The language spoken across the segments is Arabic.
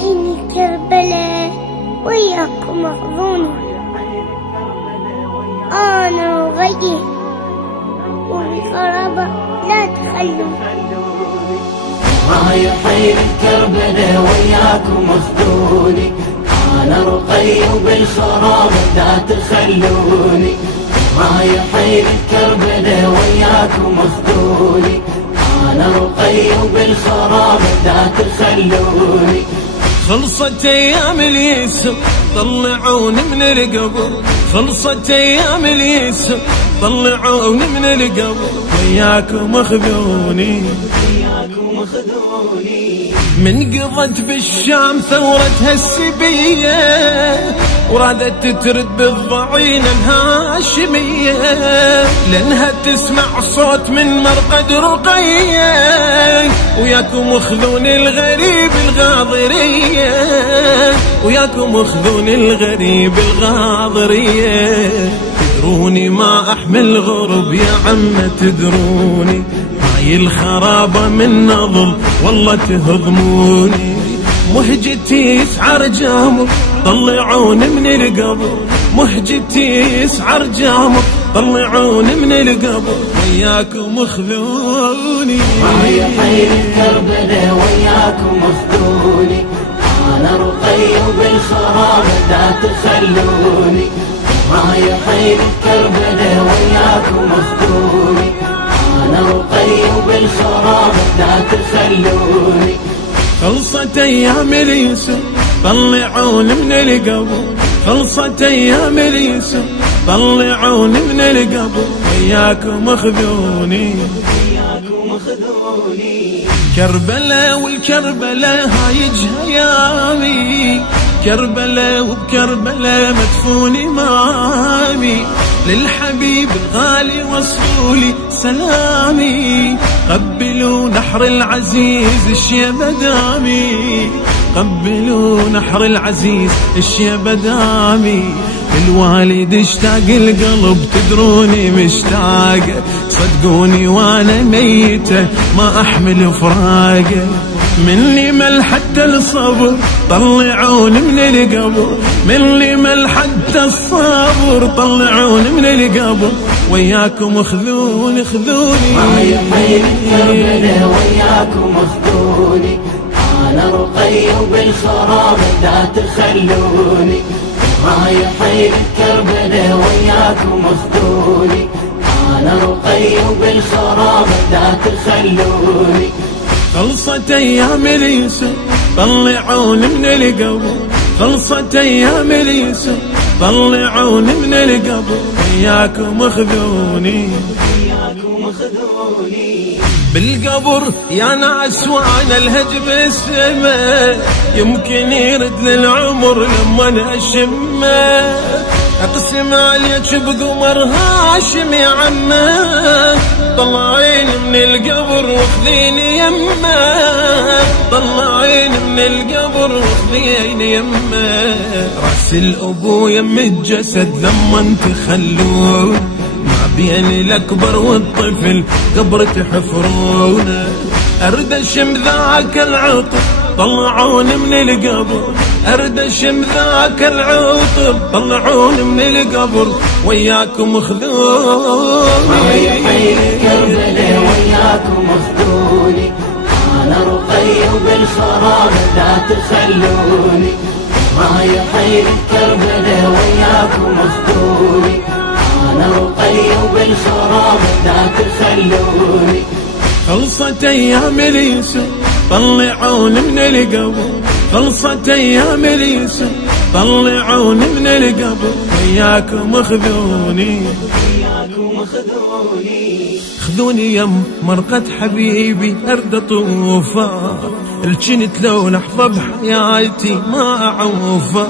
حين كربلاء وياكم محظوني، أنا وغيه وبالخرابة لا تخلوا. رايح حين كربلاء وياكم اخذوني، أنا رقي وبالخرابة لا تخلوني. رايح حين كربلاء وياكم اخذوني، أنا رقي وبالخرابة لا تخلوني. خلصت أيام اليسر طلعوني من القبر، خلصت أيام اليسر طلعوني من القبر، وياكم اخذوني من قضت بالشام ثورتها السبية، ورادت تترد بالضعينة الهاشمية، لأنها تسمع صوت من مرقد رقية. وياكم اخذوني الغريب الغاضرية، وياكم اخذوني الغريب الغاضرية. تدروني ما احمل غرب يا عم، تدروني هاي الخرابة من نظل والله تهضموني. مهجتي يسعر جامر طلعوني من القبر، مهجتي يسعر جامر طلعوني من القبر، وياكم اخذوني. رايح حين كربلاء وياكم اخذوني، أنا رقي وبالخرابة لا تخلوني. رايح حين كربلاء وياكم اخذوني، أنا رقي وبالخرابة لا تخلوني. خلصت أيام اليسر طلعوني من القبر، خلصت أيام اليسر طلعوني من القبر، وياكم اخذوني. كربلاء والكربلاء هاي جهيامي، كربلاء وبكربلاء مدفون إمامي. للحبيب الغالي وصولي سلامي، قبلوا نحر العزيز الشيب دامي، قبلوا نحر العزيز الشيب دامي. الوالد اشتاق القلب تدروني مشتاقه، صدقوني وانا ميته ما احمل فراقه. مني مل حتى الصبر طلعوني من القبر، مني مل حتى الصبر طلعوني من القبر، وياكم اخذوني اخذوني. رايح حين كربلاء وياكم اخذوني، أنا رقي وبالخرابة لا تخلوني. رايح حين كربلاء وياكم اخذوني، أنا رقي وبالخرابة لا تخلوني. خلصت أيام اليسر طلعوني من القبر، خلصت أيام اليسر طلعوني من القبر، وياكم اخذوني. بالقبر يا ناس وانا الهج بالسما، يمكن يرد للعمر لما اشمه. اقسم عليك بقمر هاشم يا عمه، طلعين من القبر واخذيني يمه، طلعين من القبر واخذيني يمه. راس الابو يم الجسد لما تخلون، ما بين الاكبر والطفل قبر تحفرونه. اردشم ذاك العطر طلعوني من القبر، اردشم ذاك العطر طلعوني من القبر، وياكم اخذوني. رايح حين كربلاء وياكم اخذوني، أنا رقي وبالخرابة لا تخلوني. رايح حين كربلاء وياكم اخذوني، أنا رقي وبالخرابة لا تخلوني. خلصت أيام اليسر طلعوني من القبر، خلصت أيام اليسر طلعوني من القبر، وياكم اخذوني. خذوني يم مرقة حبيبي أرد طوفا، الجنت لو لحظة بحياتي ما أعوفا.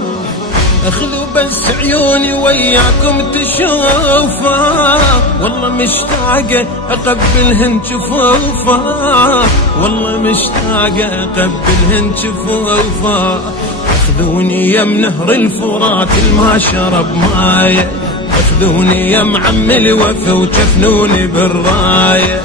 اخذوا بس عيوني وياكم تشوفا، والله مشتاقة اقبلهن جفوفا، والله مشتاقة اقبلهن جفوفا. اخذوني يم نهر الفرات الما شرب مايه، اخذوني يم عم الوفا وجفنوني بالرايه.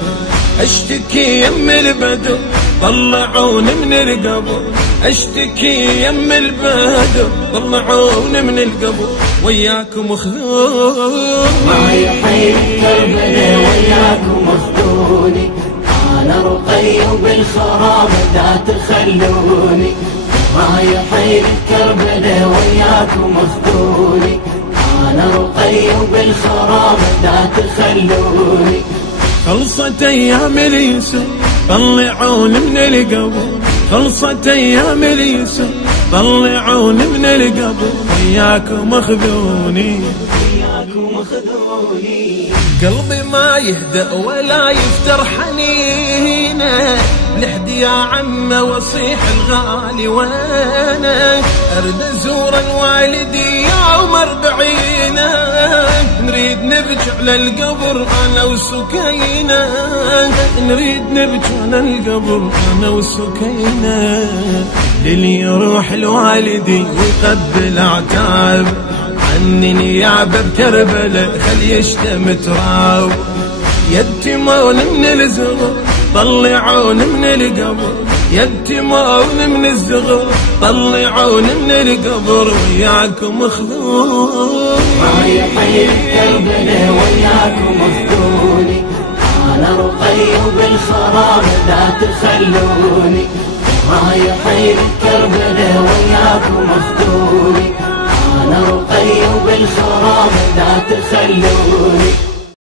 اشتكي يم البدر طلعوني من القبر، اشتكي يم البدر طلعوني من القبر وياكم خذوني. ما يحيي كربلاء وياكم خذوني، انا رقي بالخراب لا تخلوني. ما يحيي كربلاء وياكم خذوني، انا رقي بالخراب لا تخلوني. خلصت ايام اليسر طلعوني من القبر، خلصت ايام اليسر طلعوني من القبر وياكم اخذوني. قلبي ما يهدأ ولا يفتر حنينه، لحد يا عم وصيح الغالي وانا ارد ازور الوالدي يوم 40، نريد نبكي على القبر انا وسكينه، نريد نبكي على القبر انا وسكينه. للي يروح الوالدي ويقبل اعتاب عني نيابه بكربلاء خل يشتم تراب. يتمون من الزغر طلعون من القبر، يتمون من الزغر طلعون من القبر وياكم خذوني. ما يحيي كربلاء وياكم خذوني، انا رقي بالخراب لا تخلوني. ما يحيي كربلاء وياكم خذوني، انا رقي بالخراب لا تخلوني.